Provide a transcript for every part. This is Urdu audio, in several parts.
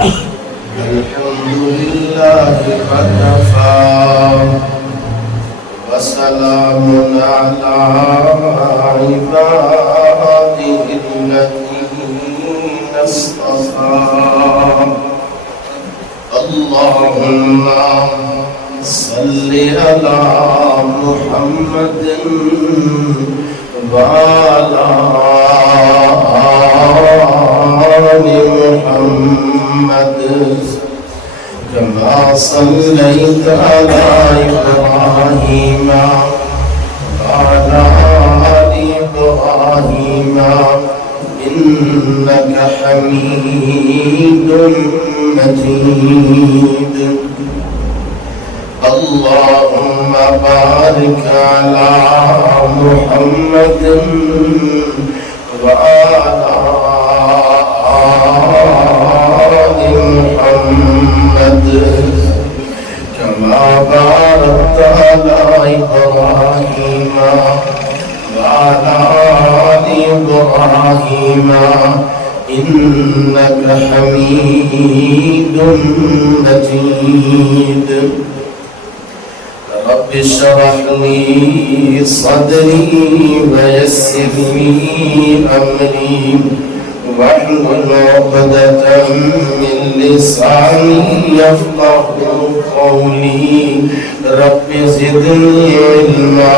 الحمد لله وكفى وسلام على عباده الذين اصطفى اللهم صل على محمد وعلى آل محمد كما صليت على إبراهيم وعلى آل إبراهيم إنك حميد مجيد اللهم بارك على محمد وعلى آل محمد كما باركت على إبراهيم وعلى آل إبراهيم إنك حميد مجيد رب اشرح لي صدري ويسر لي أمري واحلل عقدة من لساني يفقهوا قولي رب زدني علما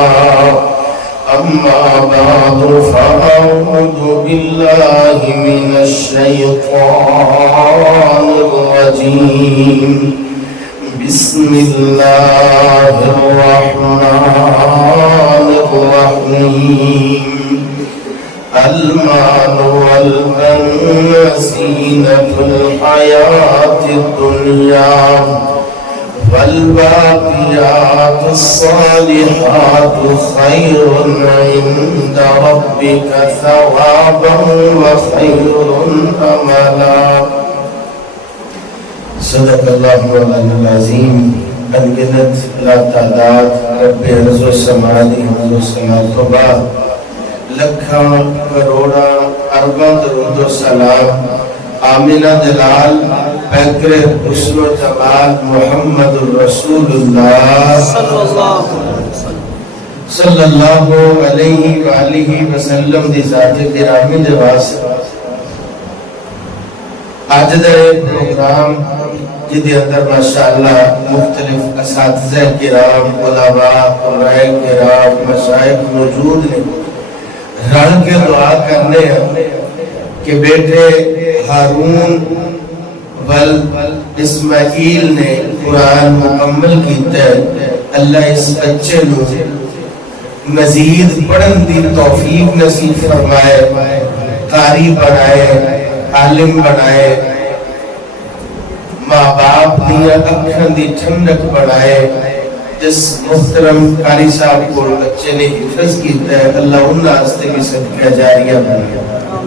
أما بعد فأعوذ بالله من الشيطان الرجيم بسم الله الرحمن الرحيم المال والبنون زينة الحياة الدنيا والباقيات الصالحات خير عند ربك ثوابا وخير أملا صدق اللہ مولانا العظیم انگنت لا تعداد رب عرض و سماعی حمد و سلام تو بعد لکھاں کروڑا ارباں درود و سلام آمینہ دلال پیکر حسن و جمال محمد الرسول اللہ صلی اللہ علیہ وآلہ وسلم دی ذات گرامی جواز آج در پروگرام جدی اندر ماشاءاللہ مختلف اساتذہ کرام علماء قرآن کرام مشائخ موجود نے رل کے دعا کرنے ہیں کہ بیٹے ہارون ول اسماعیل نے قرآن مکمل کیتا ہے اللہ اس بچے نو مزید پڑھن دی توفیق نصیب فرمائے قاری بنائے عالم بنائے ماں باپ دیا اکھن دی ٹھنڈک بنائے جس محترم قاری صاحب کو بچے نے حفظ کیتا ہے اللہ ان راستے کی صدقہ جاریہ بنائے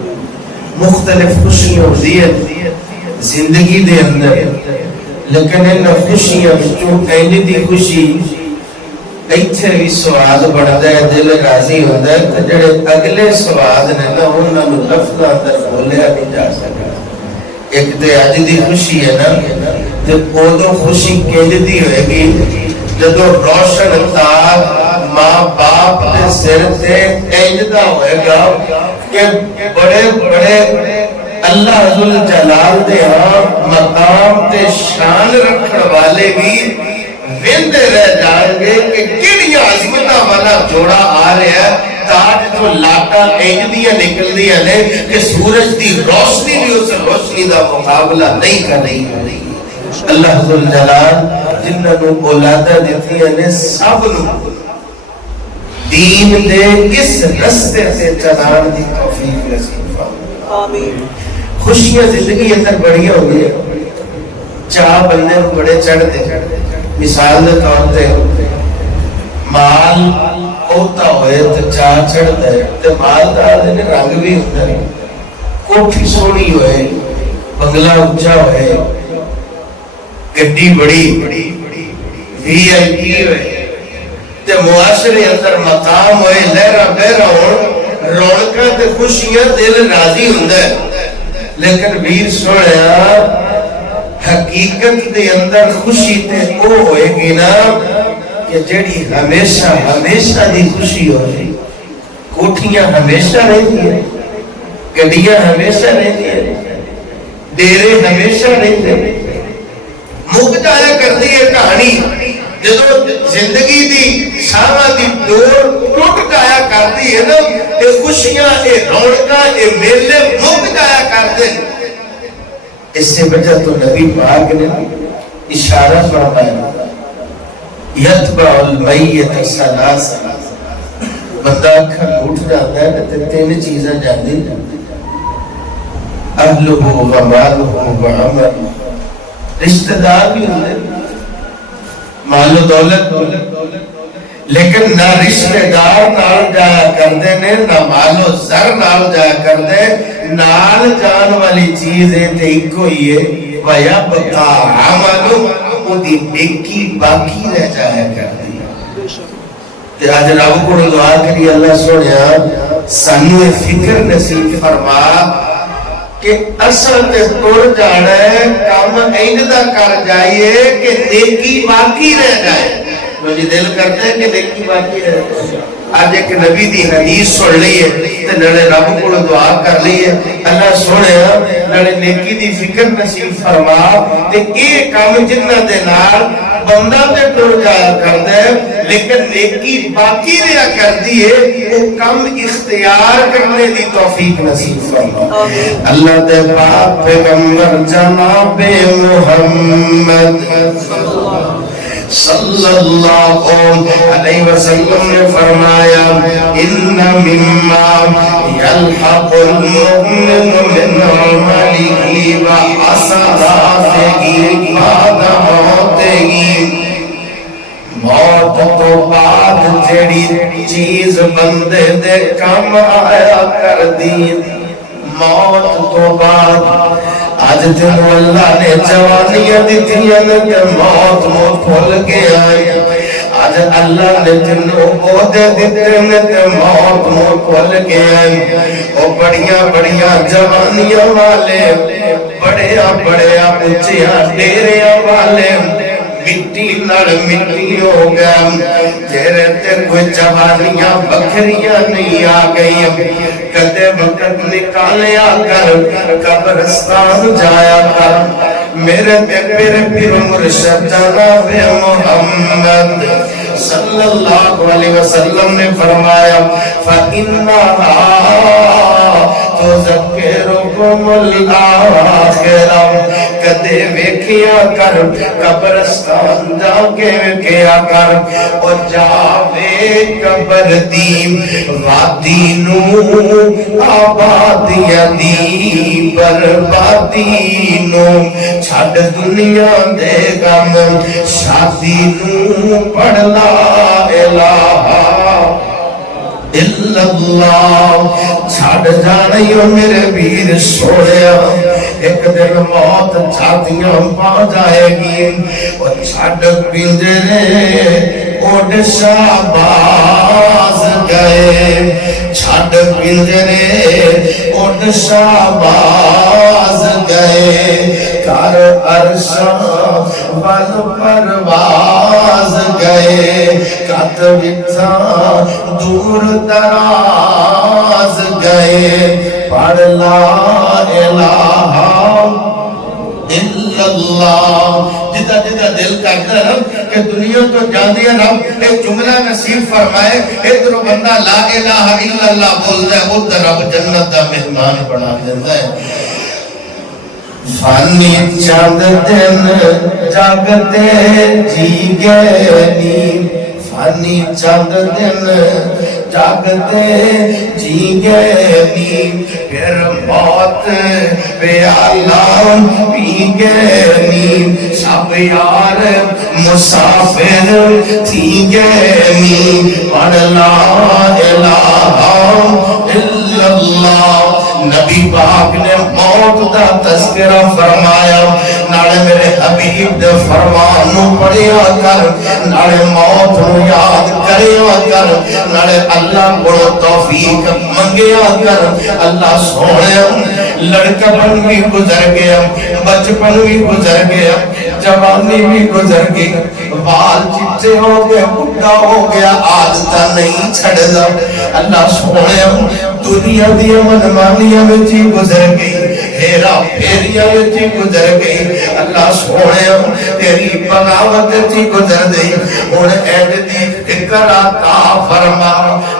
مختلف خوشیوں دیت زندگی دے اندر لیکن ان خوشیاں جو اینی دی خوشی ایتھے بھی سواد بڑھتا ہے دل راضی ہوتا ہے تو جڑے اگلے سواد نے نا انہوں نے لفظ اندر بولیا نہیں جا سکا ایک تو آج دی خوشی ہے نا تو پودوں خوشی کینج دی ہوئے گی جدو روشن تار ماں باپ کے سر سے اینجدہ ہوئے گا کہ بڑے بڑے اللہ ذل جلال دے ہاں مقام تے شان رکھن والے بھی ویندے رہ جائیں گے کہ کڑی عظمتہ والا جوڑا آ رہے ہیں تاج جو لاٹا اینجدیاں نکل دیا نے کہ سورج دی روشنی بھی اس روشنی دا مقابلہ نہیں کر رہی ہے اللہ ذل جلال جنہوں اولادہ دیتی ہیں سب نو دین دے اس رستے سے چلان دی توفیق نصیب فرمائے خوشیاں زندگی اندر بڑی ہو گئی چاہ بندے کو بڑے چڑھ دے مثال دے طور تے مال ہوتا ہوئے تو چاہ چڑھ دے تو مال دار دے رنگ بھی ہوتا ہے کوٹھی سونی ہوئے بنگلہ اچھا ہوئے گڈی بڑی وی آئی پی ہوئے تے معاشرے اندر مقام ہوئے لہرہ بہرہ ہون رونقہ تے خوشیاں دل راضی ہوندہ ہے لیکن ویر سوڑیا حقیقت دے اندر خوشی تے او ہوئے گی نا کہ جڑی ہمیشہ ہمیشہ دی خوشی ہو رہی. کوٹھیاں ہمیشہ رہتی ہیں, گڈیاں ہمیشہ رہتی ہیں, ڈیرے ہمیشہ رہتے ہیں. مک جایا کرتی ہے کہانی جدو زندگی دی شاواں دی ڈور ٹوٹ جایا کرتی ہے نا, یہ خوشیاں یہ رونقاں یہ میلے مک جایا کرتے ہیں. اس سے وجہ تو نبی پاک نے اشارہ فرمایا یتبع المیت ثلاثا, بندہ اکھا اٹھ جاتا ہے تے تین چیزاں جاندی اہلہ و مالہ و عمل. رشتہ دار بھی ہوتے مال و دولت, لیکن نہ رشتہ دار نال جایا کردے نے, نہ مال و زر نال جایا کردے. نال جان والی چیز ہے تے ایک ہوئی ہے وَيَبْقَى عَمَلُ, وہ دی نیکی باقی رہ جایا کردی. تے آج رب کو دعا کری اللہ سونیا سانو فکر نصیب فرما کہ اصل تے ٹر جانا ہے, کام ایندا کر جائیے کہ نیکی باقی رہ جائے. مجھے دل کرتا ہے کہ نیکی باقی رہ جائے. آج ایک نبی دی حدیث سن لئیے تے نڑے رب کو دعا کر لئیے اللہ سونے نڑے نیکی دی فکر نصیب فرما تے ایک کام جنہ دے نال بندہ تے ٹر جایا کر دے لیکن نیکی باقی رہا کر دیئے, وہ کم اختیار کرنے دی توفیق نصیب فرما. اللہ دے پاک پیغمبر جناب محمد صلی اللہ علیہ وسلم نے فرمایا ان مما یلحق المؤمن من عمله و حسناته بعد موته, موت تو بعد جڑی چیز بندے دے کم آیا کر دی. موت تو بعد آج تینو اللہ نے جوانیاں دیتیاں کہ موت موت کھول کے آئے. آج اللہ نے تینو عہدے دیتے کہ موت موت کھول کے آئے. او بڑیاں بڑیاں جوانیاں والے, بڑیاں بڑیاں اونچیاں ڈیریاں والے مٹی نڑ مٹی ہو گیا. تیرے تے کوئی جوانیاں بکھریاں نہیں آ گئی. کدے وقت نکالیا کر قبرستان جایا کر. میرے تے پیر پیر مرشد جناب محمد صلی اللہ علیہ وسلم نے فرمایا فَإِنَّهَا تُذَكِّرُكُمُ الْآخِرَةَ. کدے ویکھیا کر قبرستان جا کے ویکھیا کر, اور جاوے قبر دی وادی نو آبادیاں دی بربادی نو چھڈ دنیا دے غم شادی نو پڑھ لا الہ الا اللہ. چھڈ جانیو میرے ویر سوڑیا, ایک دن موت چھاتیاں پا جائے گی. اور چھڈ پنجرے اڑ شہباز گئے, چھڈ پنجرے اڑ شہباز گئے. کر عرشاں ول پرواز گئے, کت وچھاں دور دراز گئے. پڑھ لا الہ الا اللہ. جدا جدا دل کرتا ہے کہ دنیا تو جاندی ہے رب ایک جملہ نصیب فرمائے. ادھر بندہ لا الہ الا اللہ بولتا ہے, ادھر رب جنت دا مہمان بنا دیتا ہے. فانی چاند دن جاگتے جی گئے نی, فانی چاند دن جاگتے جی گئے نی. پھر موت پیالہ پی گئے نی. سب یار مسافر تھی گئے نی. پڑھ لا الہ الا اللہ. نبی پاک نے موت دا تذکرہ فرمایا. ناڑے میرے حبیب دے فرمان نو پڑھیا کر, ناڑے موت نو یاد کریا کر, ناڑے اللہ کو توفیق منگیا کر. اللہ سونے لڑکپن بھی گزر گیا، بچپن بھی گزر گیا، جوانی بھی گزر گئی، بال چچے ہو گئے، بڑھا ہو گیا، عادتاں نہیں چھڑدا۔ اللہ سونے دنیا دی منمانیاں وچ ہی گزر گئی، ہیرا پھیریاں وچ ہی گزر گئی۔ اللہ سونے تیری بغاوت وچ ہی گزر گئی۔ ہن اینڈ دی فکر عطا فرما،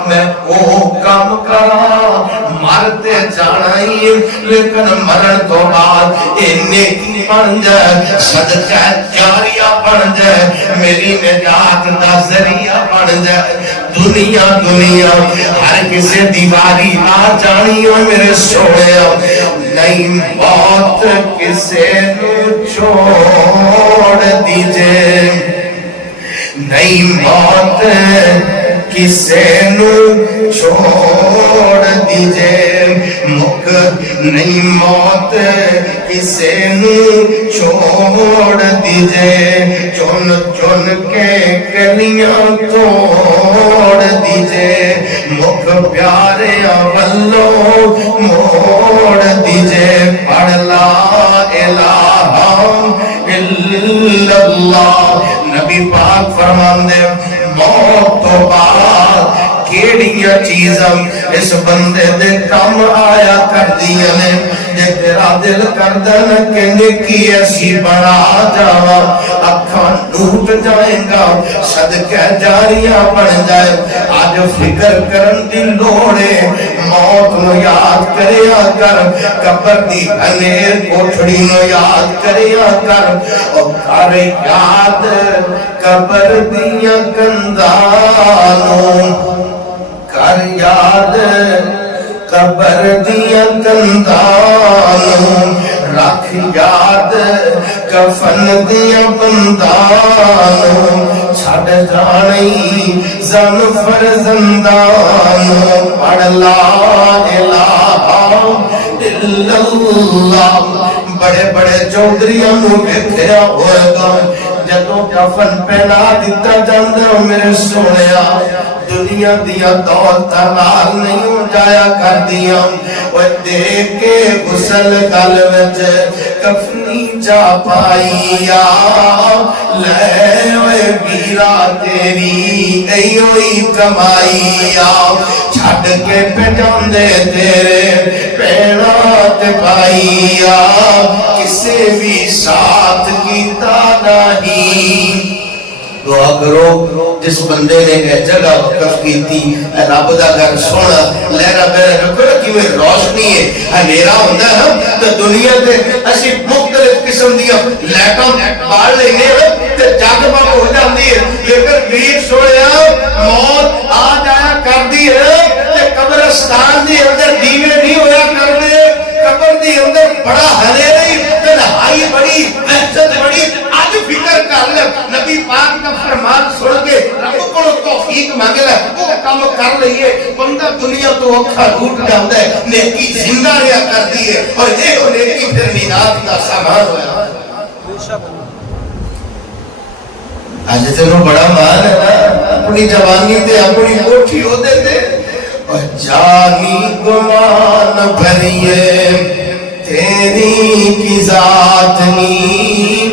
میں او کم کراں مرتے جانا ہی، لیکن مرن تو بعد اے نیکی بن جائے، صدقہ جاریہ بن جائے، میری نجات دا ذریعہ بن جائے۔ دنیا دنیا ہر کسی دیواری آ جانی ہو میرے سونے، نہیں موت کسے نو چھوڑ دیجئے، نہیں موت کسے نو چھوڑ دیجئے، مک نہیں موت کسے نو چھوڑ دیجئے، چن چن کے کلیاں توڑ دیجئے، مک پیارے والوں موڑ دیجئے، پڑھ لا الہ الا اللہ۔ نبی پاک فرماندے موت تو بعد کیڑیاں چیزاں اس بندے دے کم آیا کر دیا نے، جے تیرا دل کردہ نہ کہ نیکی ایسی بڑا جاوا، اکھاں ٹوٹ جائیں گا، صدقہ جاریہ بن جائے۔ آج فکر کرن دی لوڑے، موت نو یاد کریا کر، قبر دی انیر کوٹھڑی نو یاد کریا کر، اور کر یاد قبر دیاں کندانوں، کر یاد قبر دیاں کندانوں، رکھ یاد کفن دیاں بندانوں، چھڑ جانی زن فرزندانوں، پڑھ لا الہ الا اللہ۔ بڑے بڑے چودھریاں نو ویکھیا ہوئے گا، جدوں کفن پہنا دیتا جاندہ میرے سونیا، دنیا دیا دولت نال نہیں ہو جایا کر دیا، وہ دیکھ کے غسل گل وچ کفنی جا پائیا، لے اوے بیرا تیری ایوئی کمائیا، چھڑ کے پہناندے تیرے پینات پائیا، کسے بھی ساتھ کیتا نہیں۔ دعا کرو جس بندے نے یہ جگہ وقف کی تھی، اے رب دا گھر سونا لہرہ بہرہ رکھو کہ وہ روشنی ہے، اندھیرا ہوتا ہے تو دنیا تے اسی مختلف قسم دیا لیٹاں بال لینے تے جگ بگ ہو جاندی ہے، لیکن ویر سویا موت آ جایا کر دی ہے تے قبرستان دی اندر دیوے نہیں ہویا کر دے، قبر دی اندر بڑا ہنیری تنہائی بڑی وحشت بڑی۔ آج فکر کر لے نبی پاک کا فرمان سن کے رب کو توفیق مانگے لے، وہ کام کر لئیے، بندہ دنیا تو اکھا روٹ جاندہ ہے، نیکی زندہ رہا کر دیئے، اور یہ ہو نیکی پھر نجات کا سامان ہویا۔ آج تینوں بڑا مان ہے نا، اپنی جوانی تے اپنی کوٹھی ہو دے دے، اور جانی گمان بھریے تیری کی ذات نی،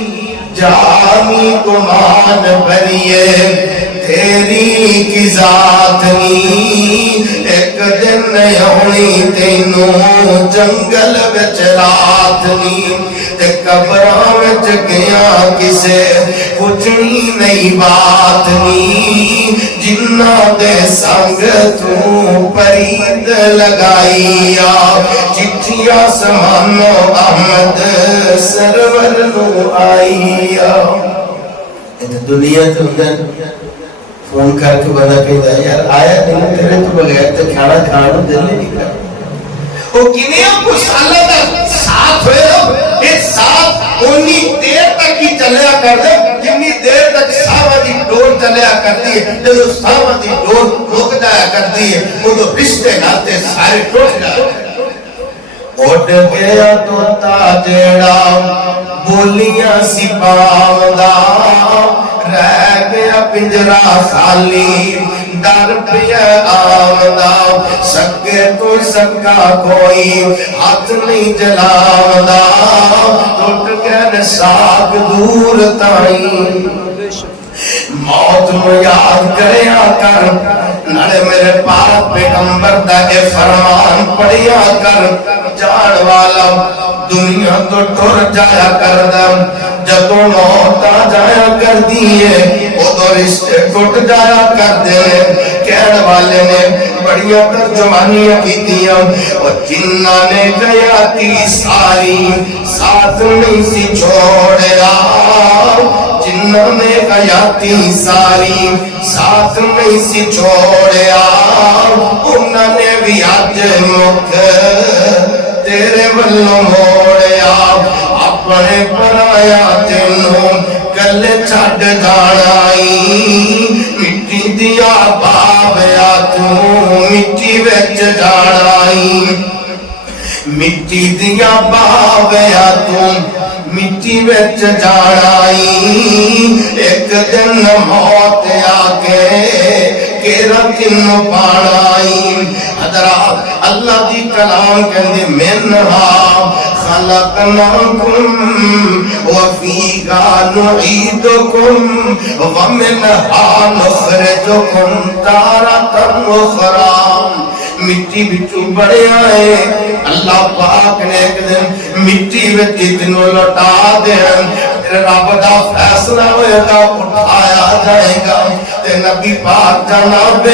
جانی گمان بھریے تیری کی ذات نی، ایک دن ہونی تینوں جنگل وچ رات نی، تے قبراں وچ گیا کسے پوچھنی نہیں بات نی، جنہ دے سنگ تو پرید لگائیا، چٹھیاں سمانو احمد سرور نو آئیا۔ دنیا تو اندر فون کر کے بندہ کہتا ہے یار آیا نہیں تیرے تو بغیر تو کھانا کھانا دل نہیں کرتا، وہ کنیاں کو سالہ تک ساتھ ہوئے ہو، اس ساتھ انہی دیر تک ہی چلیا کر دے جنہی دیر تک ساوہ دی ڈور چلیا کر دیئے، جب ساوہ دی ڈور رک جایا کر دیئے، وہ تو رشتے ناتے سارے ٹوٹ جایا۔ اٹھ گیا تو تاجڑا بولیاں سپاہ دا، رہ گیا پنجرہ خالی در پیا آمدا سکے تو سکا کوئی ہاتھ نہیں جلاودا ٹوٹ گئے ساگ دور تائیں موت نو یاد کریا کر نڑے میرے پاک پیغمبر دا اے فرمان پڑھیا کر جان والا دنیا تو ٹر جایا کر دم جدو موت آ جایا کر دیئے ادو رشتے ٹوٹ جایا کر دے کہنے والے نے بڑیاں ترجمانیاں کی دیا اور جنہ نے گیا تی ساری ساتھ نہیں سی چھوڑیا جنہ نے حیاتی ساری ساتھ نہیں سی چھوڑیا انہوں نے بھی آج مکھ تیرے بلوں موڑیا اپنے پرایا تینوں گلے چھڑ جانائی مٹی دیا باویا تو مٹی وچ جانائی مٹی دیا باویا تو مٹی وچ جانائی ایک دن موت آکے کیرا دن پانائی حضرات اللہ دی کلام کہندے منہا خلقناکم وفیہا نعیدکم ومنہا نخرجکم تارۃ اخری مٹی بچو بڑے آئے اللہ پاک نے ایک دن مٹی بچی تنوں لٹا دیں پھر رب دا فیصلہ ہوئے گا اٹھایا جائے گا تے نبی پاک جناب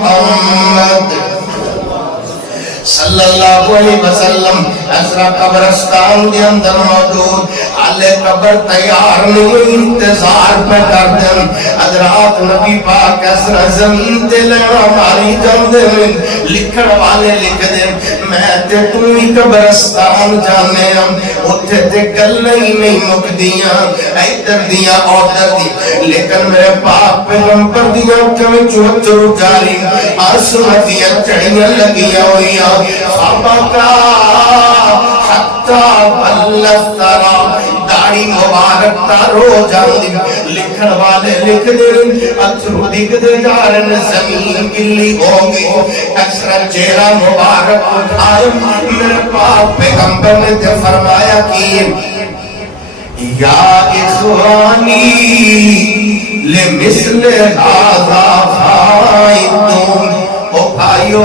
محمد صلی اللہ علیہ وسلم ایسا قبرستان دے اندر موجود حالے قبر تیار نہیں انتظار پہ کر دیں حضرات نبی پاک ایسا زمین تے لینا ماری جان دے لکھن والے لکھ دیں میں تے تمہیں قبرستان جانے ہم اتھے تے گل نہیں مک دیاں ایدر دیاں اوتر دی لیکن میرے پاک پیغمبر دیاں کمی چوتر جاری آسمان دیاں چڑیاں لگیاں ہوئیاں فبکا حتی بلسترا داڑی مبارک تارو جاندی لکھن والے لکھ دیں اترو دکھ دے جارن زمین گلی ہوگی اکثر چہرہ مبارک اٹھائے میرے پاک پیغمبر نے تے فرمایا کہ یا اخوانی لمثل هذا فائدون او بھائیو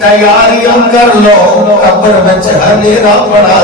تیاریاں کر لو قبر وچ ہنیرا پڑا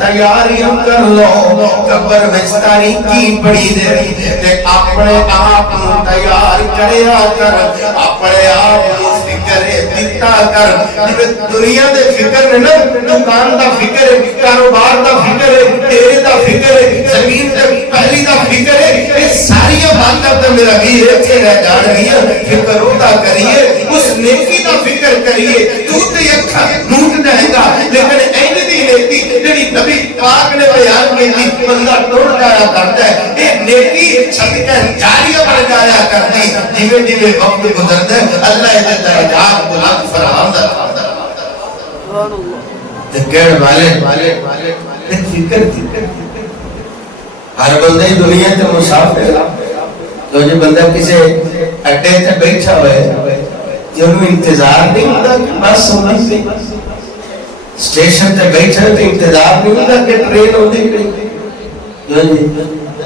تیاریاں کر لو قبر وچ تاریکی پڑی دے تے اپنے آپ نو تیار کریا کر اپنے آپ نو فکر دیتا کر دنیا دے فکر نے نا دکان دا فکر ہے کاروبار دا فکر ہے تیرے دا فکر ہے زمین تے پہلی دا فکر ہے یہ ساری باتاں تے میرا بھی ہے رہ جان گیا فکر ہوتا کریے اس نیکی دا فکر کریے تو تے اکھا نوٹ جائے گا لیکن این دی نیکی جڑی نبی پاک نے بیان کی تھی بندہ ٹوٹ جایا کرتا ہے یہ نیکی صدقہ جاریہ بن جایا کرتی جیویں جیویں وقت گزرتا ہے اللہ یہ درجات بلند فرماندا سبحان اللہ تے کہنے والے ایک فکر تھی ہر بندے دنیا تے مسافر تو جو بندہ کسی اڈے تے بیٹھا ہوئے کہ انہوں انتظار نہیں ہوتا کہ بس ہونی سی اسٹیشن تے بیٹھا تو انتظار نہیں ہوتا کہ ٹرین ہوتی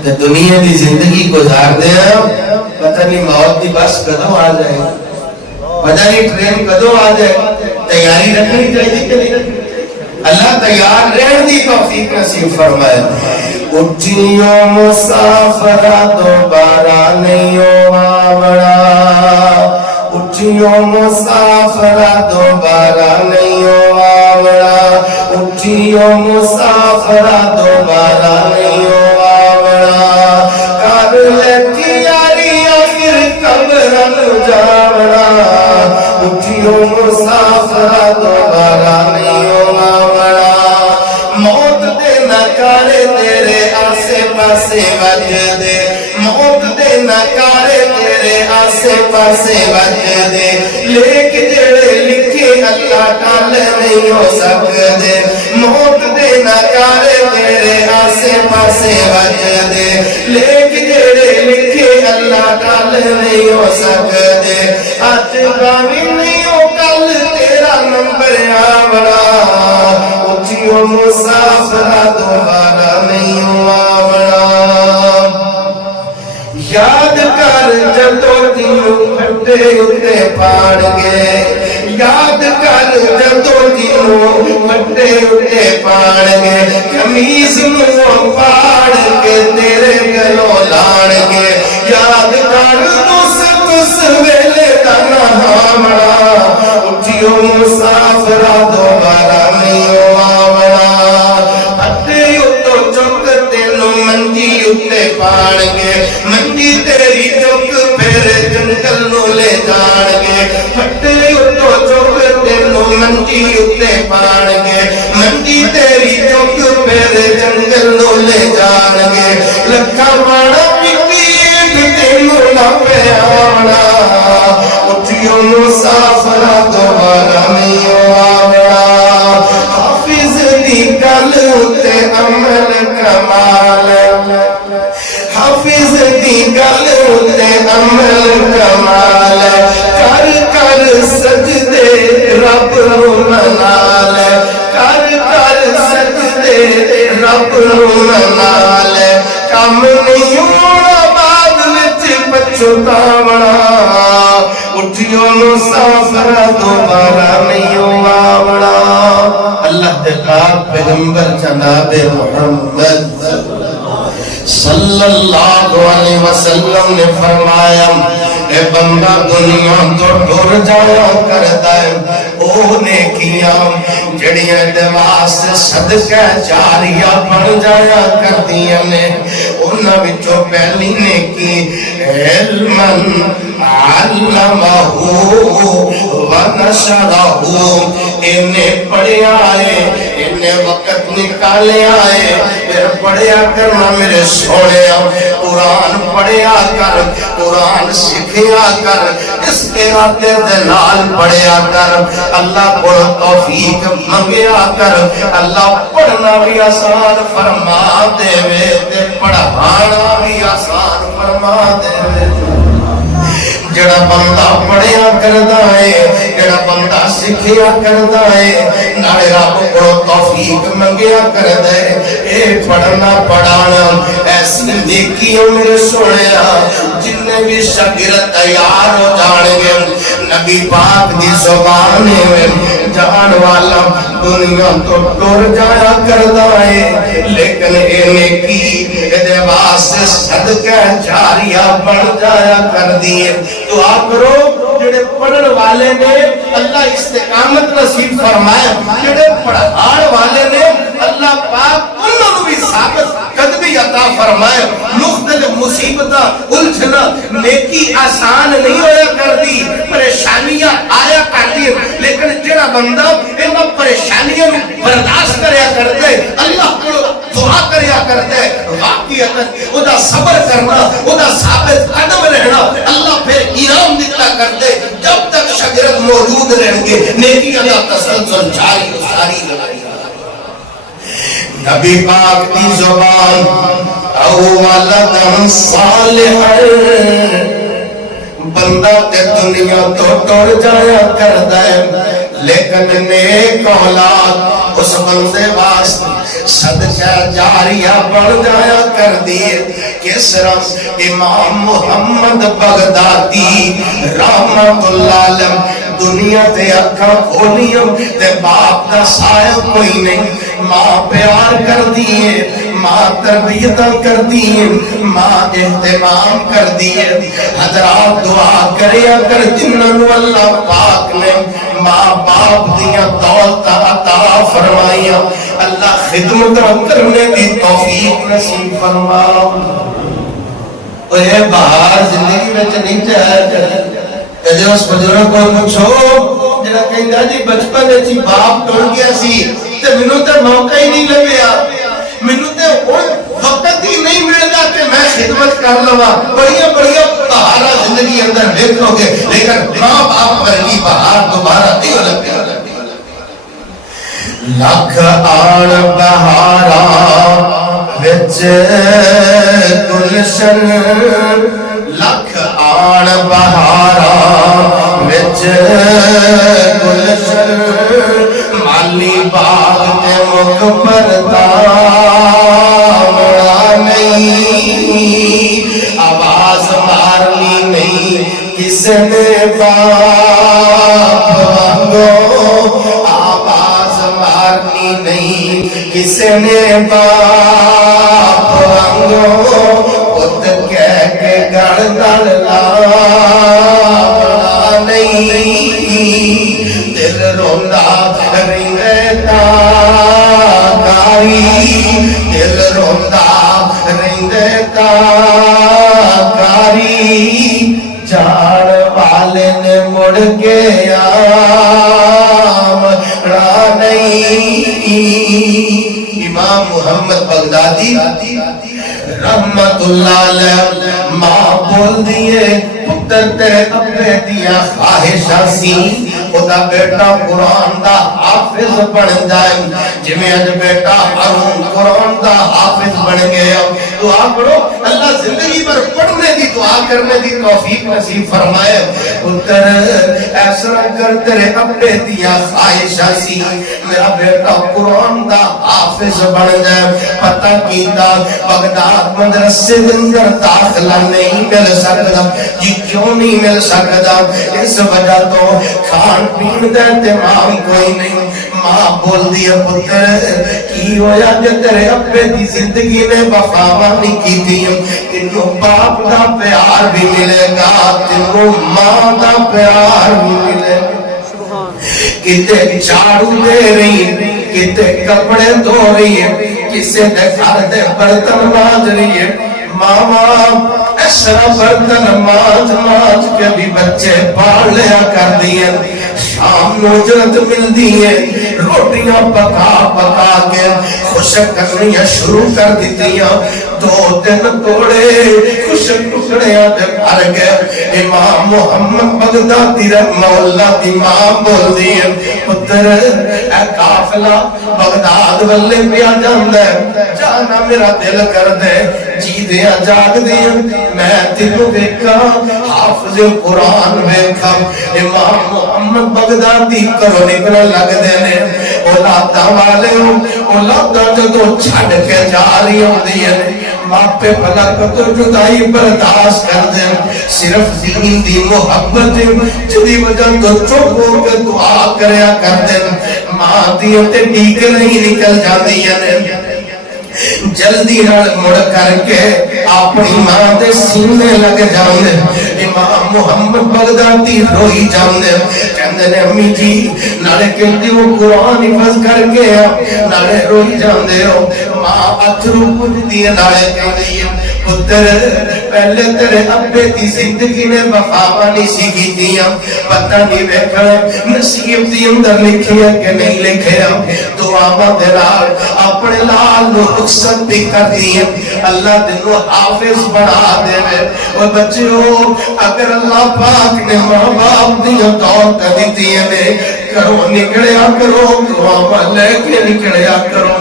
کہ دنیا دی زندگی گزار دے پتہ نہیں موت دی بس کدوں آ جائے پتہ نہیں ٹرین کدوں آ جائے تیاری رکھنی چاہیے کہ نہیں اللہ تیار رہن دی توفیق نصیب فرمائے اٹھیو مسافرہ دوبارہ نہیں آوڑا اٹھیو مسافرہ دوبارہ نہیں آوڑا اٹھیو مسافرہ دوبارہ نہیں آوڑا کر لیتی یاری آخر قبرن جاوڑا اٹھیو مسافرہ دوبارہ نہیں آوڑا موت دے نکارے تیرے آسے پاسے وج دے موت دے نکارے تیرے آسے پاسے وج دے لیک جڑے لکھے اللہ ٹال نہیں ہو سکتے موت دے نکارے تیرے آسے پاسے وج دے لیک جڑے لکھے اللہ ٹال نہیں ہو سکتے اج گاوی نہیں او کل تیرا نمبر آونا اٹھیو مسافرہ دوبارہ نہیں آونا یاد کر جدو تینوں پھٹے اتے پاڑ گے یاد کر جدو تینوں پھٹے اتے پاڑ گے کمیز نو پاڑ کے تیرے گلوں لاڑ گے یاد کر اس ویلے دا نہامنا اٹھیو مسافرہ دوبارہ نہیں آونا پھٹے اتو چک تینوں منجی اتے پاڑ گے منجی تیری چک پھر جنگل نو لے جان گے پھٹے اتو چک تینوں منجی اتے پاڑ گے منجی تیری چک پھر جنگل نو لے جان گے لکھا باڑا پکی تینوں نہ پہ آونا اٹھیو مسافرہ دوبارہ نہیں آونا حافظ دی گل تے عمل کمال حافظ دی گل تے عمل کمال کر کر سجدے رب نو منال کر کر سجدے رب نو منال کم نہیں ہونا بعد وچ پچھتاونا اٹھیو مسافرہ دوبارہ نہیں آونا اللہ دے پاک پیغمبر جناب محمد صلی اللہ علیہ وسلم نے فرمایا اے بندہ دنیا تو ٹر جایا کرتا ہے او نیکیاں جڑیاں دے واسطے صدقہ جاریہ بن جایا کردیاں نے انہاں وچوں پہلی نیکی علماً علمہ ونشرہ انہیں پڑھیا ہے انہیں وقت نکالے آئے پھر پڑھیا کرنا میرے سوڑیا قرآن پڑھیا کر قرآن سکھیا کر اس ارادے دلال پڑھیا کر اللہ کو توفیق منگیا کر اللہ پڑھنا بھی آسان فرما دے تے پڑھانا بھی آسان فرما دے جڑا بندہ پڑھیا کردا ہے جڑا بندہ سکھیا کردا ہے نالے رب کو توفیق منگیا کردا ہے اے پڑھنا پڑھانا ایسی نیکیاں میرے سنیا جن بھی شاگرد تیار ہو جان گے نبی پاک دی زبان میں جان والا دنیا تو ٹر جایا کردا ہے لیکن اے نیکی دے واسطے صدقہ جاریہ بن جایا کردی ہے دعا کرو جڑے پڑھن والے نے اللہ استقامت نصیب فرمائے جڑے پڑھان والے نے اللہ پاک انہوں بھی ثابت قدمی عطا فرمائے مختلف مصیبتاں الجھنا نیکی آسان نہیں ہویا کردی پریشانیاں آیا کردی لیکن جڑا بندہ انہاں پریشانیاں برداشت کریا کردے اللہ کو دعا کریا کردے واقعیت او دا صبر کرنا او دا ثابت قدم رہنا اللہ پھر انعام دیتا کردے جب تک شاگرد موجود رہیں گے نیکی کا تسلسل جاری و ساری لگائی نبی پاک کی زبان اولدن صالح بندہ تے دنیا تو ٹر جایا کردا ہے لیکن نیک اولاد اس بندے واسطے صدقہ جاریہ بڑھ جایا کر دیے کس طرح امام محمد بغدادی رحمت اللہ علیہ دنیا تے اکھاں کھولیاں تے باپ دا سایہ کوئی نہیں ماں پیار کر دیے ماں تربیتہ کر دیے ماں اہتمام کر دیے حضرات دعا کریا کر جنہوں اللہ پاک نے ماں باپ دیا دولت عطا فرمائیا اللہ خدمت کرنے کی توفیق نصیب فرما اے باہر زندگی میں نہیں چاہے کدے اس بزرگ کو پوچھو جڑا کہندا جی بچپن وچ ہی باپ ٹر گیا سی تے مینوں تے موقع ہی نہیں لگیا مینوں تے ہن وقت ہی نہیں ملدا کہ میں خدمت کر لواں بڑی بہارا زندگی اندر دیکھو گے لیکن ماں باپ ورگی بہار دوبارہ نہیں لگے لکھ آن بہارا وچ گلشن لکھ آن بہارا وچ گلشن مالی باغ دے مقبر دامڑا نہیں آواز مارنی نہیں کس نے باپ وانگو آواز مارنی نہیں کس نے باپ وانگو خود کہہ کے گڑ گڑ لا نہیں دل روندا رہندا کاری دل روندا رہندا کاری جان والے نے مڑ کے آمڑا نہیں امام محمد بغدادی رحمت اللہ علیہ ماں بول دیے پتر تیرے ابے دیا خواہشاں سی خدا بیٹا قرآن دا حافظ بن جائے جمیں اج بیٹا ہارون قرآن دا حافظ بن گیا دعا کرو اللہ زندگی پر پڑھنے دی دعا کرنے دی توفیق نصیب فرمائے پتر ایسا کر تیرے ابے دیا خواہشاں سی میرا بیٹا قرآن دا حافظ بن جائے پتہ کیتا بغداد مدرسے اندر داخلہ نہیں مل سکتا جی کیوں نہیں مل سکتا اس وجہ تو کھان پین دے تمام کوئی نہیں ماں بول دیا پتر کی ہویا جو تیرے ابے دی زندگی نے وفاوانی کی تھی انہوں باپ دا پیار بھی ملے گا انہوں ماں دا پیار بھی ملے گا کتے چاڑو دے رہی کتے کپڑے دھو رہی ہے کسے دے گھر دے برتن مانج رہی ہے ماما ایسا برتن مانج مانج کے بھی بچے پال لیا کر دیئے شام نوجرت مل دیئے روٹیاں پکا پکا کے خوشک کرنیاں شروع کر دیتیاں دو دن توڑے خوشک ٹکڑیاں دے بھر گئے امام محمد بغدادی رحمہ اللہ امام بول دیئے پتر اے قافلہ بغداد والے پیا جاندے جانا میرا دل کر دے جی دیا جاگ دیا میں تینوں دیکھا حافظ قرآن دیکھا امام محمد بغدادی کرو نکلنے لگ دینے اولادہ والے ہوں اولادہ جدو چھڑ کے جا رہی ہوں دیئے ماں پہ پھلا کتو جدائی برداشت کر دیں صرف دین دی محبت جدی وجہ تو چپ ہو کے دعا کریا کر دیں ماں دیتے ٹھیک نہیں نکل جاتی ہے جلدی نال مڑ کر کے اپنی ماں دے سینے لگ جاندے امام محمد بغدادی روئی جاندے کہندے نے امی جی نالے کہندی وہ قرآن حفظ کر کے نالے روئی جاندے ہو ماں اتھرو کچھ دیے نالے کہندی پتر پہلے تیرے ابے دی زندگی نے وفاوانی سی کی دیا پتہ نہیں بیکھا نصیب دی اندر لکھی ہے کہ نہیں لکھے دعا دلال اپنے لال نو رخصت بھی کر دیا اللہ دنو حافظ بنا دے اور بچیو اگر اللہ پاک نے ماں باپ دیا دور کر دیا نے کرو نکڑیا کرو دعا لے کے نکڑیا کرو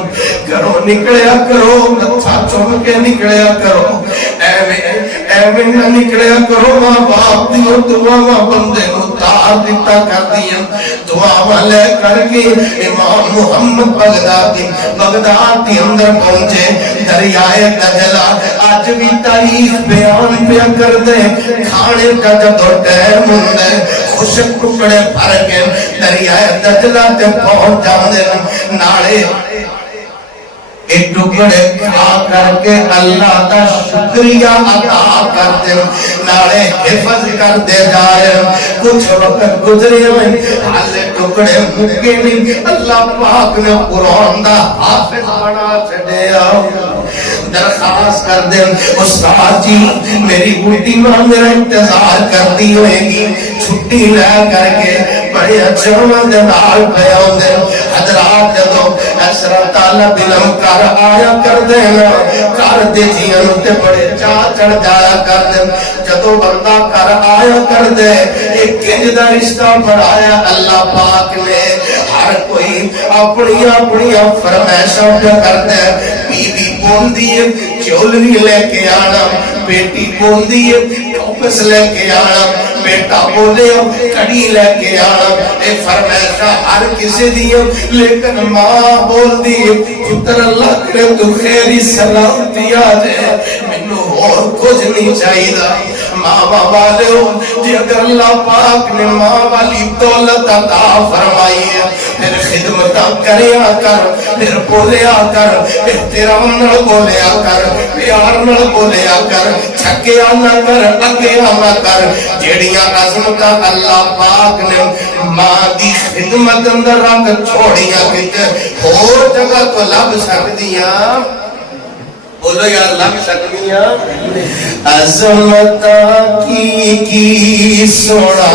کرو نکڑیا کرو نتھا چون کے نکڑیا کرو ایویں نہ نکڑیا کرو ماں باپ دیو دعا بندے متار دیتا کر دیا دعا لے کر کے امام محمد بغداد کے اندر پہنچے دریائے دجلہ آج بھی تاریخ بیان پیا کر دے کھانے کا جب ٹائم ہوتا ہے خوشک ٹکڑے بھر کے دریائے دجلہ تے پہنچ جاندے نالے ایک ٹکڑے کھا کر کے اللہ کا شکریہ ادا کرتے نالے حفظ کرتے جا رہے کچھ وقت گزرے میں حالے ٹکڑے مکے نہیں اللہ پاک نے قرآن دا حافظ بنا چھڑے درخواست کر دیں استاد جی میری بوٹی ماں میرا انتظار کرتی ہوئے گی چھٹی لے کر کے بڑے اچھوان دے نال پیاؤں دے حضرات جدو ایسرا تعالیٰ بلم کر آیا کر دینا کر دے جیاں تے بڑے چاہ چڑھ جایا کر دے جدو بندہ کر آیا کر دے ایک کنجدہ رشتہ بڑھایا اللہ پاک نے ہر کوئی اپنی فرمائشوں پہ کر دے بی بی بول دیئے جولری لے کے آنا بیٹی بول دیئے ٹوپس لے کے آنا بیٹا بولے کڑی لے کے آنا اے فرمائشہ ہر کسی دیا لیکن ماں بول دی پتر اللہ کرے تو خیری سلامتی آجے منو اور کچھ نہیں چاہیے ماں والے ہو جی اگر اللہ پاک نے ماں والی دولت عطا فرمائی ہے پھر خدمت کریا کر پھر بولیا کر احترام نہ بولیا کر پیار نہ بولیا کر چھکیا نہ کر اگیا نہ کر جیڑیاں عظمت اللہ پاک نے ماں دی خدمت اندر رنگ چھوڑیاں کتے اور جگہ تو لب سکدیاں بولو یار لگ سکدیاں عظمت کی سونا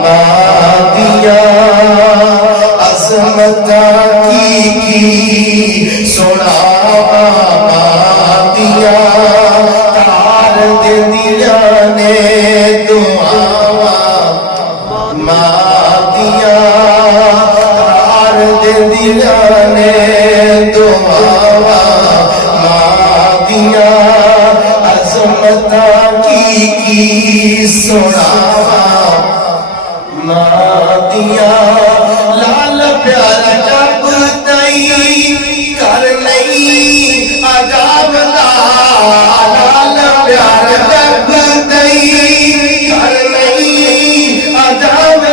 ماں دیا عظمت کی سونا ماں دیا تار دے دیا نے دعا ماں دیا تار دے دیا نے دعا عظمت کی سنا مادیا لال پیارا جب تئی کر نہیں عجاب لال پیارا جب تئی کر نہیں عجاب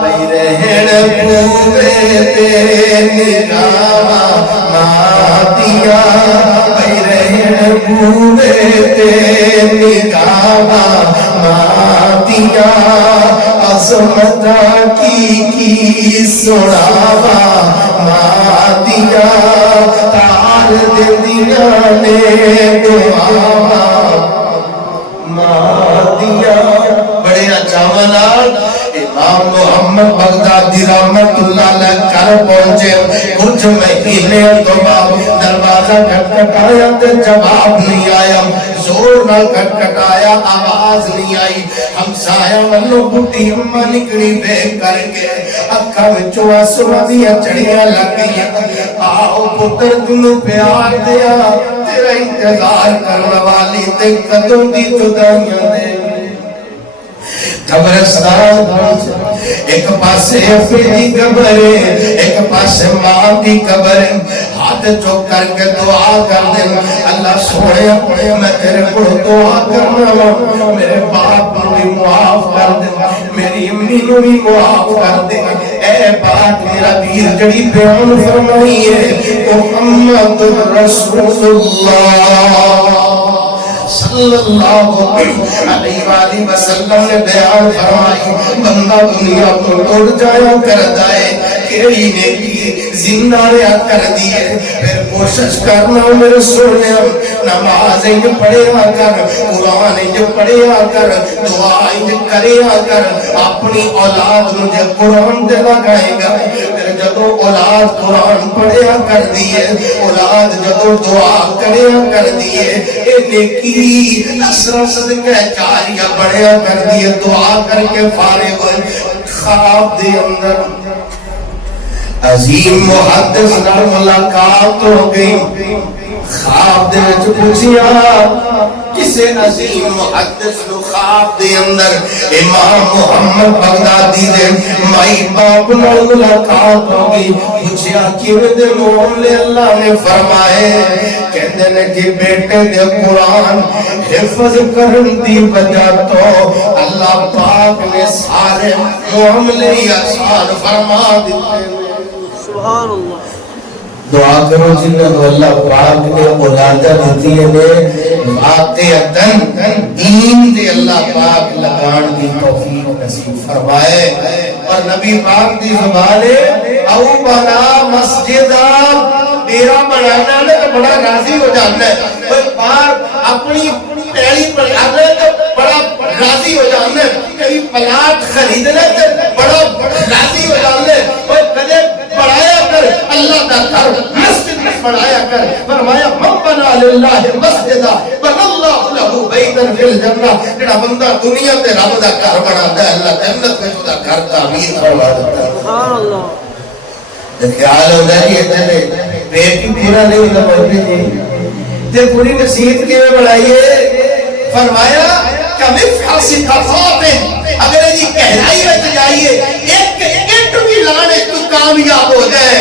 بھئی رہن پورے تے نگاہ مادیا بوے تے نگاہ مادیا عظمت کی سناوا مادیا تار دے دیا نے دعا مادیا بڑے چاولال امام محمد بغدادی رحمت اللہ علیہ کر پہنچے کچھ مہینے تو بعد دروازہ کھٹکھٹایا تے جواب نہیں آیا زور نہ کھٹکھٹایا آواز نہیں آئی ہمسایہ والوں بڈھی اماں نکلی دیکھ کر کے اکھاں وچوں آنسو دیا چڑیاں لگ گئیاں آؤ پتر تینوں پیار دیا تیرا انتظار کرنے والی تے کدوں دی جدائیاں دے قبرستان ایک پاسے اپنی دی قبر ایک پاسے ماں دی قبر ہاتھ چوک کر کے دعا کر دیں اللہ سوڑے میں تیرے کو دعا کرنا میرے باپ نو بھی معاف کر دیں میری امی نو بھی معاف کر دیں اے بات میرا ویر جڑی بیان فرمائی ہے محمد رسول اللہ صلی اللہ علیہ وآلہ وسلم نے بیان فرمائی بندہ دنیا کو توڑ جایا کر دائے کیڑی نیکی زندہ ریا کر دیئے پھر کوشش کرنا میرے سونے نماز انج پڑھیا کر قرآن انج پڑھیا کر دعا انج کریا کر اپنی اولاد مجھے قرآن دے لگائے گا پھر جدو اولاد قرآن پڑھیا کر دیئے اولاد جدو دعا کریا کر دیئے اے نیکی اسرا صدقہ جاریہ بڑھیا کر دیئے دعا کر کے فارغ ہوئے خواب دے اندر عظیم محدث نال ملاقات ہو گئی خواب دے وچ پوچھیا کسے عظیم محدث نو خواب دے اندر امام محمد بغدادی دے مائی باپ نال ملاقات ہو گئی پوچھیا کیویں دے مولا اللہ نے فرمائے کہندے نے کہ بیٹے دے قرآن حفظ کرن دی وجہ تو اللہ پاک نے سارے معاملے آسان فرما دیتے سبحان اللہ دعا کرو جنہوں کو اللہ پاک نے اولادہ دیتی ہے واقعتاً دین دے اللہ پاک لگان دی توفیق نصیب فرمائے اور نبی پاک دی زبانے او بنا مسجدہ ڈیرا بنانا ہے تو بڑا راضی ہو جانا ہے اور بار اپنی پہلی پر آگے تو بڑا راضی ہو جانا ہے کئی پلاٹ خریدنا تو بڑا راضی ہو جانا ہے اور کدے بڑھایا کر اللہ دا گھر مسجد میں بڑھایا کر فرمایا من بنا للہ مسجدہ بن اللہ لہو بیتن فی الجنہ جڑا بندہ دنیا تے رب دا گھر بنا دے اللہ جنت میں جو دا گھر تعمیر فرما دیتا ہے سبحان اللہ خیال ہو جائے یہ تیرے پیٹ کی پورا نہیں ہوتا پڑھتے جی تے پوری مسجد کے میں بڑھائیے فرمایا کمفحص خفاف، اگر جی گہرائی وچ جائیے ایک اٹ بھی لانے تو کامیاب ہو جائے،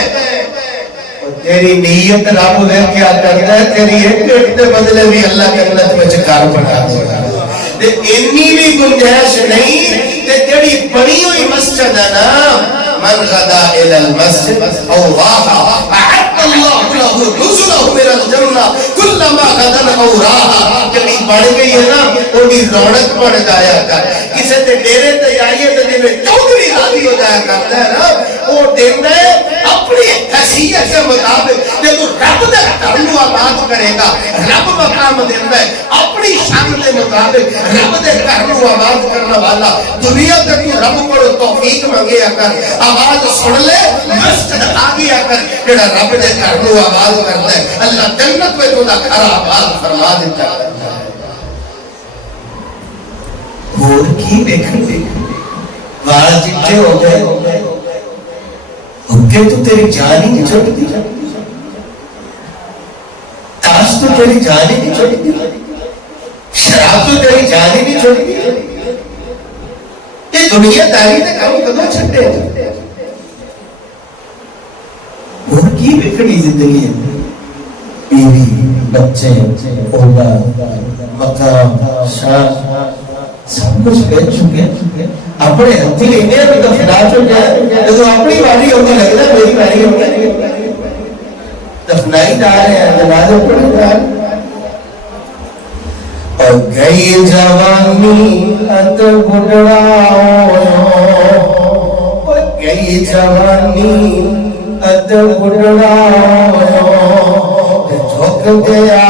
تیری نیت رب نے کیا کرتا ہے، تیری ایک اٹ دے بدلے بھی اللہ جنت وچ گھر بنا دے گا۔ تے انی بھی گنجائش نہیں تے جڑی بنی ہوئی مسجد ہے نا، من غدا الى المسجد او راحا اعد اللہ له نزله من الجنہ کلما غدا او راحا، جڑی بن گئی ہے نا اودی رونق بن جایا کر، کسے تے ڈیرے تے جائیے تے جویں چودھری راضی ہو جایا کرتا ہے نا، وہ دیندا ہے اپنی حیثیت کے مطابق، جب رب دے گھر نو آباد کرے گا رب مقام دیندا ہے اپنی شان دے مطابق، رب دے گھر نو آباد کرنے والا دنیا تے تو رب کو توفیق منگیا کر، آواز سن لے مسجد آ گیا کر، جڑا رب دے گھر نو آباد کرتا ہے اللہ جنت میں تو دا گھر آباد فرما دیتا ہے۔ اور کی دیکھن دے وال چٹے ہو گئے، حکے تو تیری جان ہی نہیں چھوڑ دی، تاش تو تیری جان ہی نہیں چھوڑ دی، شراب تو تیری جان ہی نہیں چھوڑ دی، یہ دنیا داری نے کام کدوں چھٹے، اور کی بکھڑی زندگی ہے، بیوی بچے اولاد مقام شان سب کچھ بیچ چکے، اپنے ہتھی لینے ابھی تو فلا چکے ہیں، جو اپنی باری ہوگی لگتا ہے میری باری ہوگی، دفنائی جا رہے ہیں جنازے پڑھے جا رہے ہیں۔ اور گئی جوانی ات بڑھڑا اور گئی جوانی ات بڑھڑا جھک گیا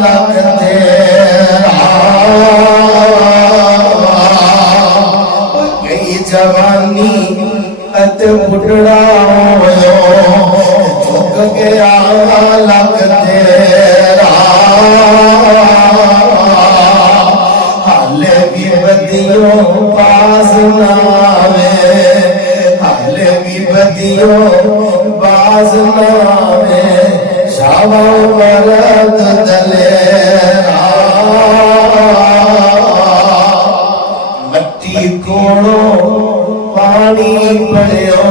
لگ تیرا، جوانی ات بڑھڑا جھک گیا لگ تیرا، حالے بھی بدیوں باز ناوے، حالے بھی بدیوں باز ناوے، شاوا مرد دلیرا، مٹی کوڑو پانی بڑھیو،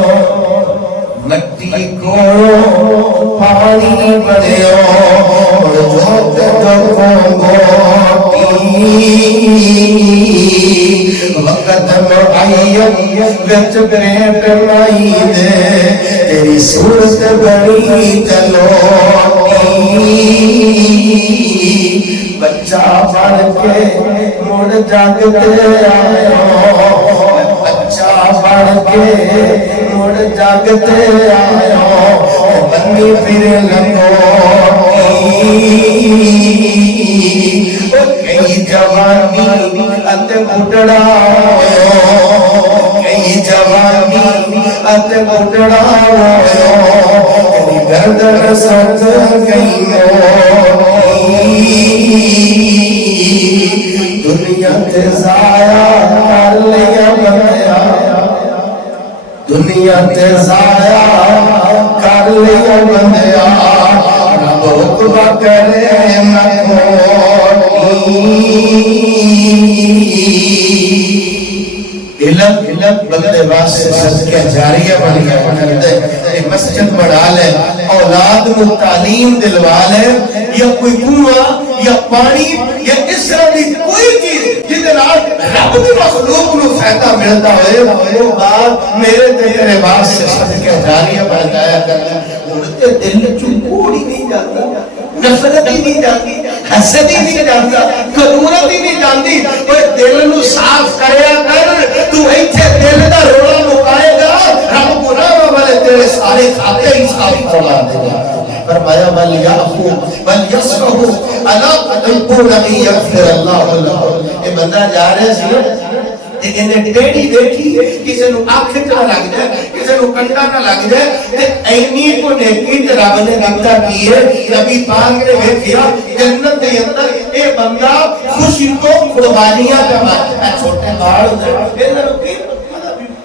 مٹی کوڑو پانی بڑھیو، جھوٹ دکھوں گوٹی، وقت معین وچ بریٹ لائی دے، تیری صورت بڑی کلوٹی، بچہ بڑھ کے مڑ جاگتے آیا، بچہ بڑھ کے مڑ جاگتے آیا، بنی پھر لنگوٹی، کئی جوانی ات بڑھڑا، کئی جوانی ات بڑھڑا، کئی گردن سج گئی موٹی، دنیا تے ضائع کر لیا بندیا، دنیا تے ضائع کر لیا بندیا، رب عقبہ کرے نہ کھوٹی، علم بندے واسطے صدقہ جاریہ بن گیا کرتے، مسجد بڑھا لے، اولاد کو تعلیم دلوا لے، یا کوئی کنواں یا پانی یا اس طرح کی کوئی چیز جدے نال رب دی مخلوق نو فائدہ ملتا ہوئے، وہ بات میرے تیرے واسطے صدقہ جاریہ بن جایا کرتا، تے دل چوں کوڑی نہیں جاتی، نفرت ہی نہیں جاتی، حسد ہی نہیں جاتا، کدورت ہی نہیں جاتی، وہ دل نو صاف کریا کر، تو ایتھے دل دا روڑا مکائے گا، رب گناہ والے تیرے سارے کھاتے ہی صاف کروا دے گا۔ فرمایا وَلْيَعْفُوا وَلْيَصْفَحُوا أَلَا تُحِبُّونَ أَن يَغْفِرَ اللَّهُ لَكُمْ، یہ بندہ جا رہے سی لیکن ٹیڑھی دیکھی، کسی نو آنکھ نہ لگ جائے، کسی نو کنڈا نہ لگ جائے، اینی کو نیکی تے رب نے دیتا کی ہے، نبی پاک نے دیکھیا جنت دے اندر اے بندہ خوشی کو قربانیاں کا مانتا ہے، چھوٹے بال ہوندے انہاں نو کی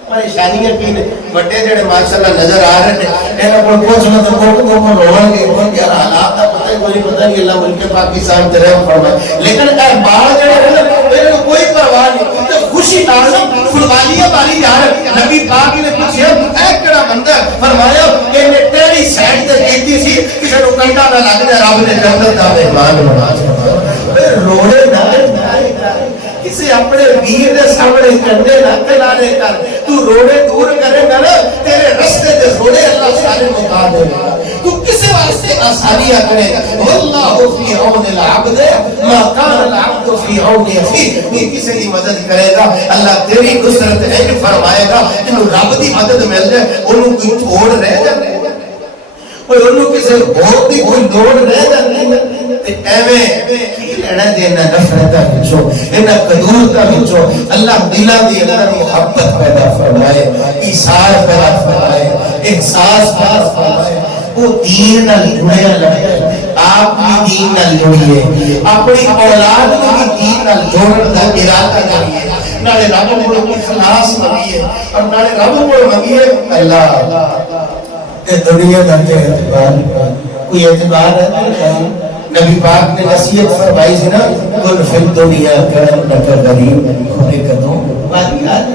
پریشانیاں کی نے، بڑے جڑے ماشاءاللہ نظر آ رہے ہیں، انہاں کو کچھ نہ تو کو روڑ گے، کوئی یار حالات دا پتہ ہی کوئی پتہ نہیں، اللہ ملک پاکستان تے رحم فرمائے، لیکن اے بال جڑے ہیں انہاں کوئی پرواہ نہیں تے خوشی نال فلوالیاں والی یار نبی پاک نے پوچھیا اے کیڑا بندہ فرمایا اینے تیری سائڈ تے کیتی سی کسے نو کنڈا نہ لگ جائے رب نے جنت دا مہمان بنا چھوڑا روڑے نہ کسی اپنے ویر دے سامنے کنڈے نہ کلانے کر تو روڑے دور کرے گا نا تیرے رستے دے روڑے اللہ سارے مکا دے گا تو کسی واسطے آسانیاں کرے واللہ فی عون العبد ما کان العبد فی عون اخیہ کوئی کسی کی مدد کرے گا اللہ تیری نصرت ہے فرمائے گا انہوں رب دی مدد مل جائے انہوں کوئی چھوڑ رہ جائے کوئی انہوں کسی اور دی کوئی لوڑ رہ جائے ایویں کی لینا دینا نفرتہ بچو انہا قدورتہ بچو اللہ دلہ دی اندر محبت پیدا فرمائے ایثار پیدا فرمائے احساس پیدا فرمائے وہ دین نہ جڑیا لگے آپ بھی دین نہ جڑیے اپنی اولاد کو بھی دین نہ جوڑن دا ارادہ کریے نالے رب کو اخلاص منگیے اور نالے رب کو منگیے اللہ اے دنیا دا اعتبار کوئی اعتبار ہے نبی پاک نے نصیحت فرمائی سی نا کل فی الدنیا کرم نہ کر غریب کھونے قدوں بات یاد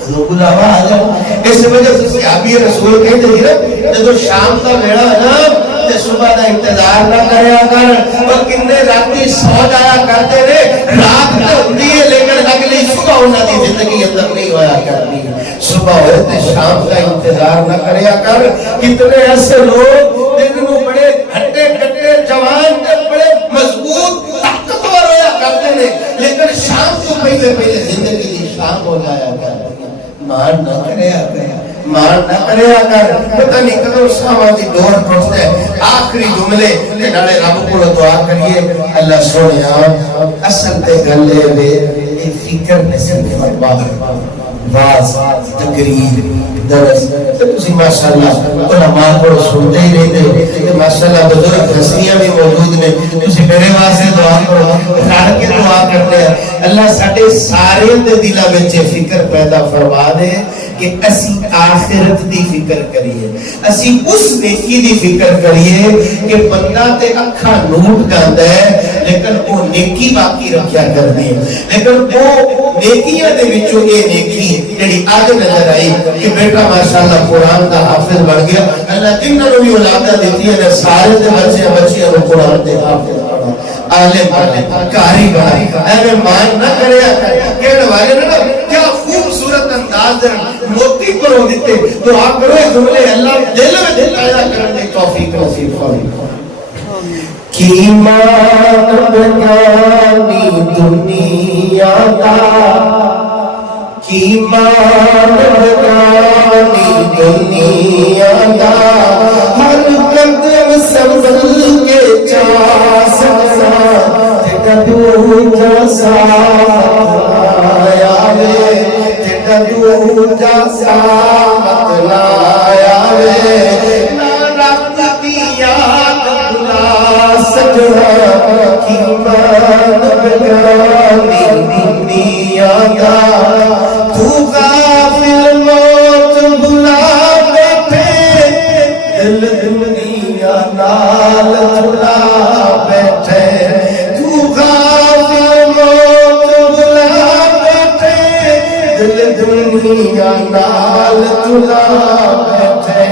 کدوں بلاوا آ جائے اس وجہ سے صحابی رسول کہتے ہیں جب شام کا ویڑا ہے نا تے صبح دا انتظار نہ کریا کر اور کنے راتی سو جایا کرتے رہے رات تے ہوندی ہے لیکن اگلی صبح انہاں دی زندگی اندر نہیں ہویا کرتی صبح ہوئے تے شام کا انتظار نہ کریا کر کتنے ایسے لوگ جنہوں بڑے ہٹے کٹے جوان تے بڑے مضبوط طاقتور ہویا کرتے ہیں لیکن شام تو پہلے پہلے زندگی دی شام ہو جایا کرتی مان نہ کریا کر مان نہ کریا کر پتہ نہیں کدوں شاماں دی دور ٹوٹتا ہے آخری جملے تے نالے رب کول دعا کریے اللہ سونیا اصل تے گل اے اے فکر نصیب فرما واز تقریر درس تسی ماشاءاللہ علماء کو سنتے ہی رہتے کہ ماشاءاللہ بزرگ ہستیاں بھی موجود نے تسی میرے واسطے دعا کرو رل کے دعا کرتے ہیں اللہ ساڈے سارے دے دلاں وچ فکر پیدا فرما دے کہ اسی آخرت دی فکر کریے اسی اس نیکی دی فکر کریے کہ بندہ تے اکھاں نوٹ گاندا ہے لیکن وہ نیکی باقی رکھیا کرنی ہے لیکن وہ نیکیاں دے وچوں اے نیکی جڑی اج نظر آئی کہ بیٹا ماشاءاللہ قرآن دا حافظ بن گیا اللہ جنہاں نوں بھی اولاداں دتی ہے سارے دے بچے بچیاں نوں قرآن دے حافظ عالم قاری بنا ایویں مان نہ کریا کہنے والے نا کیا خوبصورت انداز موتی کرو دیتے دعا کرو جملے اللہ دل میں پیدا کرنے کی توفیق نصیب فرمائے کی مان بنانی دنیا دا کی مان بنانی دنیا دا ہر قدم سنبھل کے جا سکتا تیرا دوجا ساتھ آیا وے تیرا دوجا ساتھ آیا وے نہ رب دیا بلا سکتا کی مان بنانی دنیا دا تو غافل موت بلا بیٹھے دل دنیا نال بلا بیٹھے تو غافل موت بلا بیٹھے دل دنیا نال بلا بیٹھے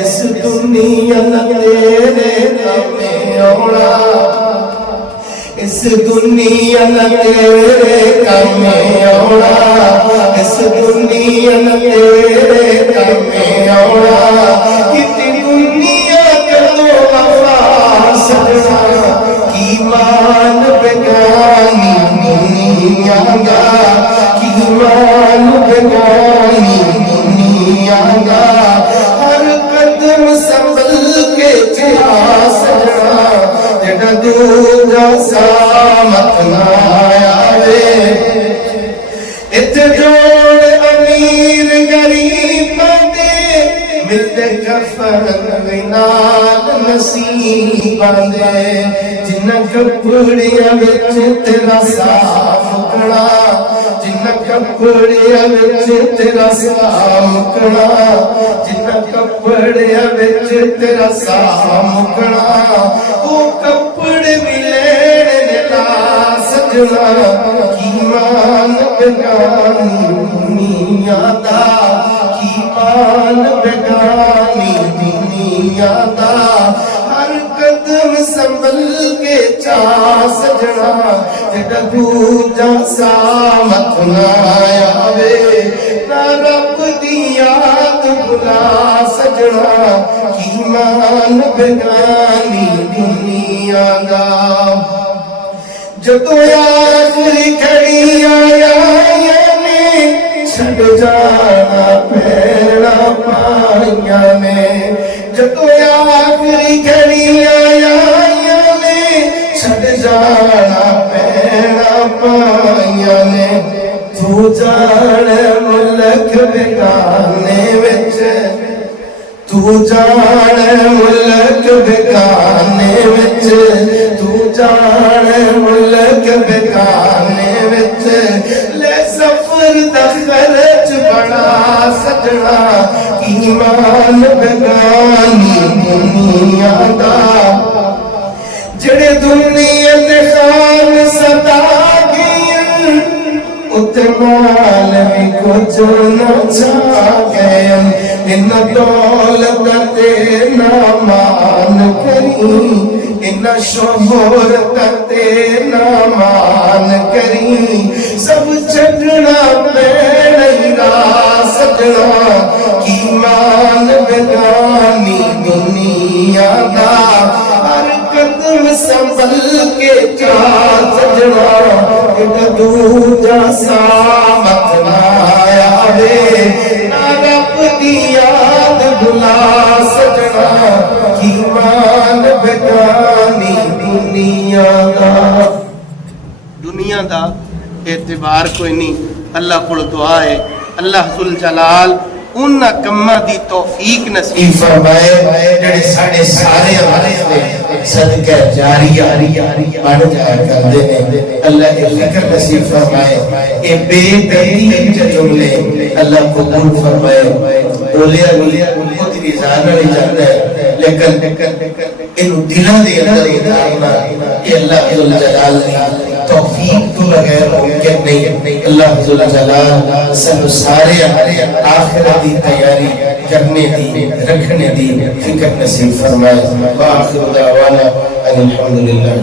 اس دنیا تیرے کمیں اوڑا اس دنیا تیرے کمیں اوڑا اس دنیا تیرے کمیں اوڑا کتنی دنیا کدو وفا سکتا کی مان بگانی دنیا گا کی مان بگانی دنیا گا ہر قدم سنبھل کے جا سکتا تیرا دوجا سامت نہ آیا وے ات جوڑ امیر غریب دے ملتے کفن نال نصیب دے جنہ کپڑیاں وچ تیرا سامکڑا جنہ کپڑیاں وچ تیرا سامکڑا جنہ کپڑیاں وچ تیرا سامکڑا او کپڑے بھی لینے لا سجنا کی مان بگانی دنیا دا ایمان بگانی دنیا دا ہر قدم سنبھل کے چا سجنا جڑا دوجا سامت نہ آوے نہ رب دی یاد بلا سجنا ایمان بگانی دنیا دا جدو آخری کھڑی آیا نے چھڑ جانا پیڑا پائیا نے جدو آخری کھڑی آیا نے چھڑ جانا پیڑا پائیا نے تو جان ملک بگانے وچ تو جان ملک بگانے وچ تو جان ملک بگانے وچ لے سفر دا خرچ بڑا سجنا ایمان بگانی دنیا دا جڑے دنیا دے خان ستا گئے اتمال بھی کچھ نہ چھا گئے ان دولت تے نہ مان کری ان شہرت تے نہ مان کری سب چھڑنا پیڑا سجنا ایمان بگانی دنیا دا ہر قدم سنبھل کے چا سجنا ایک دوجا سامت نہ آوے نہ رب دی یاد بلا سجنا ایمان بگانی دنیا دا اعتبار کوئی نہیں اللہ کو دعا ہے اللہ ذوالجلال ان کماں دی توفیق نصیب فرمائے جڑے ساڈے سارے ہمارے صدقہ جاریہ بن جایا کردے نے اللہ اے فکر نصیب فرمائے اے بے دردی کے جملے اللہ قبول فرمائے اولیاء خود رضا نال جاندا ہے لیکن ان دلاں دے اندر اتارنا یہ اللہ ذوالجلال نے توفیق تو بغیر ممکن نہیں اللہ ذوالجلال سب سارے آخرت دی تیاری کرنے دی رکھنے دی فکر نصیب فرمائے وآخر دعوانا ان الحمدللہ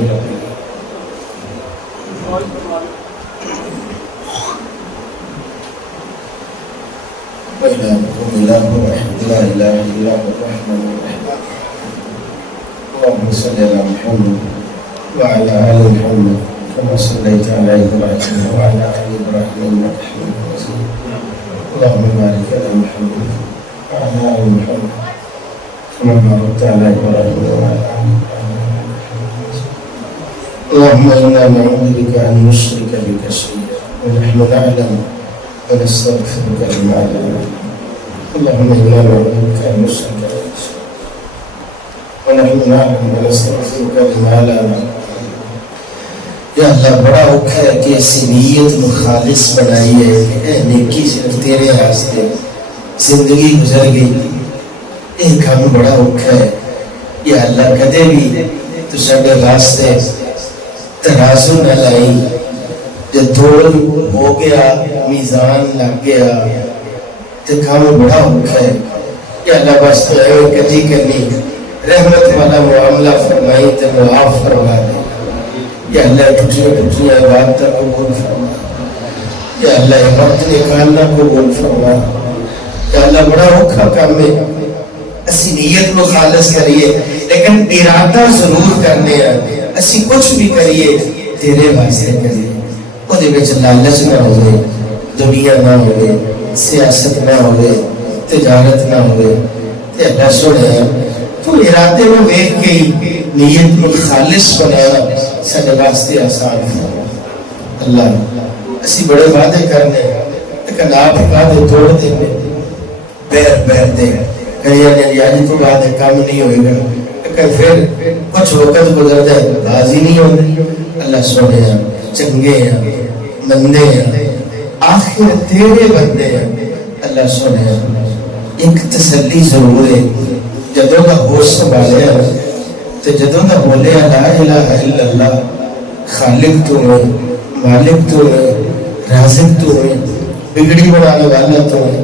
وإلهكم إله واحد لا إله إلا هو الرحمن الرحيم اللهم صل على محمد وعلى آل محمد كما صليت على إبراهيم وعلى آل إبراهيم إنك حميد مجيد اللهم بارك على محمد وعلى آل محمد كما باركت على إبراهيم وعلى آل إبراهيم اللهم إنا نعوذ بك أن نشرك بك شيئا ونحن نعلم ونستغفرك لما لا نعلم اللهم إنا نعوذ بك أن نشرك بك شيئا ونحن نعلم ونستغفرك لما لا نعلم یا اللہ بڑا اوکھا ہے کہ ایسی نیت کو خالص بنائی ہے اے نیکی صرف تیرے واسطے زندگی گزر گئی ایک کام بڑا اوکھا ہے یا اللہ کدے بھی تو ساڈے واسطے ترازو نہ لائی جب تول ہو گیا میزان لگ گیا تو کام بڑا اوکھا ہے یا اللہ بس تو اے کدی کرنی رحمت والا معاملہ فرمائی تو معاف فرما دے یا اللہ ٹوٹیاں عبادتیں قبول فرما یا اللہ وقت نکالنا قبول فرما یا اللہ بڑا اوکھا کام ہے اسی نیت کو خالص کریے لیکن ارادہ ضرور کرنے ہیں اسی کچھ بھی کریے تیرے واسطے کریے وہ دے وچ لالچ نہ ہوئے دنیا نہ ہوئے سیاست نہ ہوئے تجارت نہ ہوئے تے اللہ سنے تو ارادے میں ویکھ کے نیت کو خالص بنانا سارے واسطے آسان فرما اللہ اسی بڑے وعدے کرنے لیکن آپ وعدے توڑ دیں بیر دیں کہیں آج تو وعدے کام نہیں ہوئے گا لیکن پھر کچھ وقت گزر جائے بازی نہیں ہوگی اللہ سونے ہیں چنگے ہیں مندے ہیں آخر تیرے بندے ہیں اللہ سونے ہیں ایک تسلی ضرور ہے جدوں کا ہوش سنبھالے ہیں تو جدوں کا بولے لا الہ الا اللہ خالق تو ہے مالک تو ہے رازق تو ہے، بگڑی بنانے والا تو ہے۔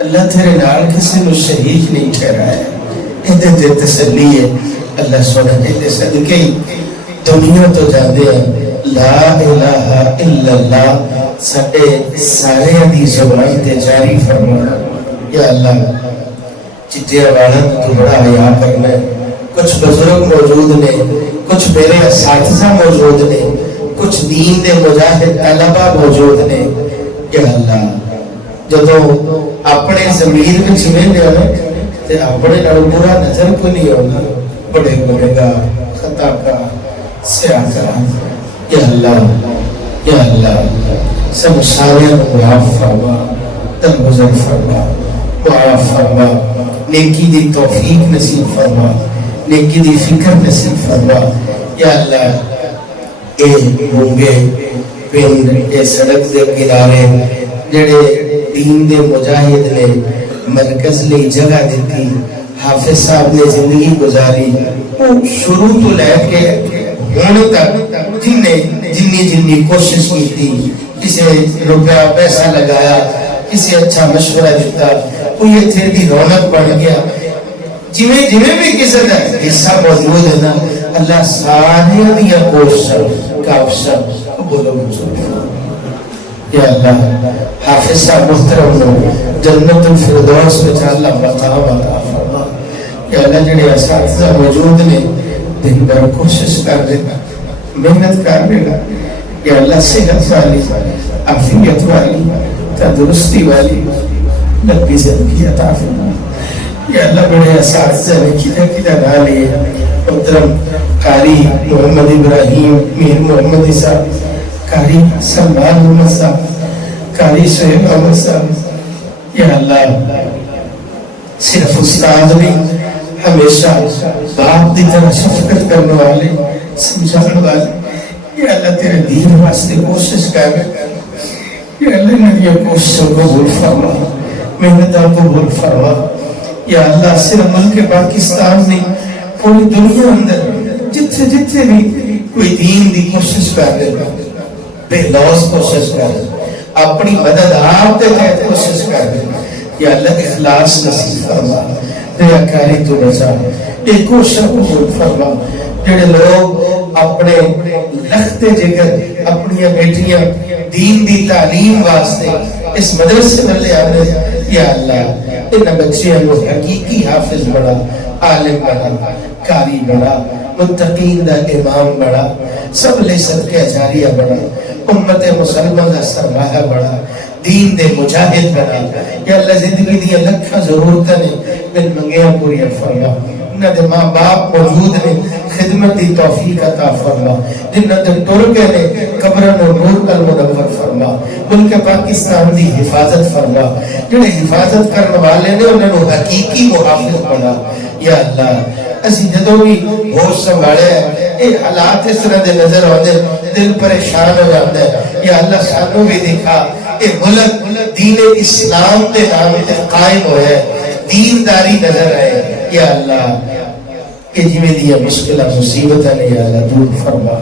اللہ تیرے نال کسی نو شریک نہیں ٹھہرایا، یہ تے تسلی ہے۔ اللہ سونا دے صدقے دنیا تو جاندے ہیں لا الہ الا اللہ ساڈے سارے دی زبان تے جاری فرمانا۔ یا اللہ چٹے والا تو بڑا حیا کرنا ہے۔ کچھ بزرگ موجود نے، کچھ میرے اساتذہ موجود نے، کچھ دین دے مجاہد طلبہ موجود نے۔ یا اللہ جدوں اپنے ضمیر وچ ویندے ہو تے اپنے نال برا نظر کو نہیں آਉਂدا، بڑے گنہگار خطا کار سیاہ کار۔ یا اللہ یا اللہ سب سارے معاف فرما، درگزر فرما، معاف فرما، نیکی دی توفیق نصیب فرما، نیکی دی فکر نصیب فرما۔ یا اللہ اے گونگے پنڈ اے سڑک دے کنارے جڑے دین دے مجاہد نے مرکز لی جگہ دیتی، حافظ صاحب نے زندگی گزاری، شروع تو لے کے ہون تک جنی کوشش کی تھی، کسی روپیہ پیسہ لگایا، کسی اچھا مشورہ دیتا، کوئی اتھے دی رونق بن گیا، جنہیں بھی کسی کا حصہ موجود ہے نا، اللہ سارے دیا کوشش کافشہ بولو مجھے۔ یا اللہ حافظ صاحب محترم نو جنت الفردوس میں اللہ مقام عطا فرما۔ یا اللہ جڑے اساتذہ موجود نے دن بھر کوشش کر دینا، محنت کر دینا۔ یا اللہ صحت والی، عافیت والی، تندرستی والی لمبی زندگی عطا فرما۔ یا اللہ بڑے اساتذہ نے کدھر نہ لیے، محترم قاری محمد ابراہیم، میر محمد صاحب، قاری سلمان محمد صاحب، قاری شعیب احمد صاحب۔ یا اللہ صرف استاد نہیں، ہمیشہ باپ دی طرح شفقت کرنے والے، سمجھانے والے۔ یا اللہ تیرے دین واسطے کوشش کر رہے، یا اللہ نے یہ کوششوں کو قبول فرما، محنتوں کو قبول فرما۔ یا اللہ صرف ملک پاکستان نہیں، پوری دنیا اندر جتھے جتھے بھی کوئی دین دی کوشش کر رہے، بے لوس کوشش کر رہے، اپنی مدد آپ کے تحت کوشش کر رہے، یا اللہ اخلاص نصیب فرما، ریاکاری تو بچا، ایک کوشش قبول فرما۔ جڑے لوگ اپنے لخت جگر اپنی بیٹیاں دین دی تعلیم واسطے اس مدرسے میں لے آنے، یا اللہ ان بچیاں کو حقیقی حافظ بڑا، عالم بڑا، قاری بڑا، متقین دا امام بڑا، سب لے صدقہ جاریہ بڑا، امت مسلمان دا سرمایہ بڑا، دین دے مجاہد بنا۔ یا اللہ زندگی دی لکھا ضرورتاں نے بن منگیاں پوری فرما۔ انہاں دے ماں باپ موجود نے، خدمت دی توفیق عطا فرما۔ جنہاں دے ٹرکے نے قبرن و نور کل منور فرما۔ ملک پاکستان دی حفاظت فرما، جنہیں حفاظت کرنے والے نے انہوں نے حقیقی محافظ بنا۔ یا اللہ اسی جدوں بھی ہوش سنبھالے اے حالات اس طرح دے نظر آتے، دل پریشان ہو جاتا ہے۔ یا اللہ سانوں بھی دکھا اے ملک دین اسلام دے نام تے قائم ہویا ہے، دینداری نظر آئے۔ یا اللہ کہ جویں دیا مشکلہ مصیبتہ نے یا اللہ دور فرما،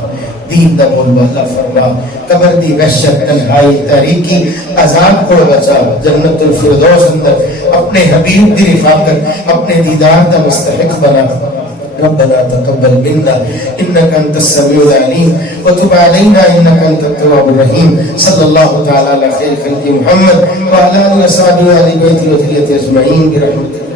دین دا بول بالا فرما، قبر دی وحشت تنہائی تاریکی عذاب کو بچا، جنت الفردوس اندر اپنے حبیب دی رفاقت اپنے دیدار دا مستحق بنا۔ ربنا تقبل منا انك انت السميع العليم وتب علينا انك انت التواب الرحيم صلى الله تعالى على خير خلق محمد وعلى اله وصحبه وآل بيته وذريته اجمعين برحمتك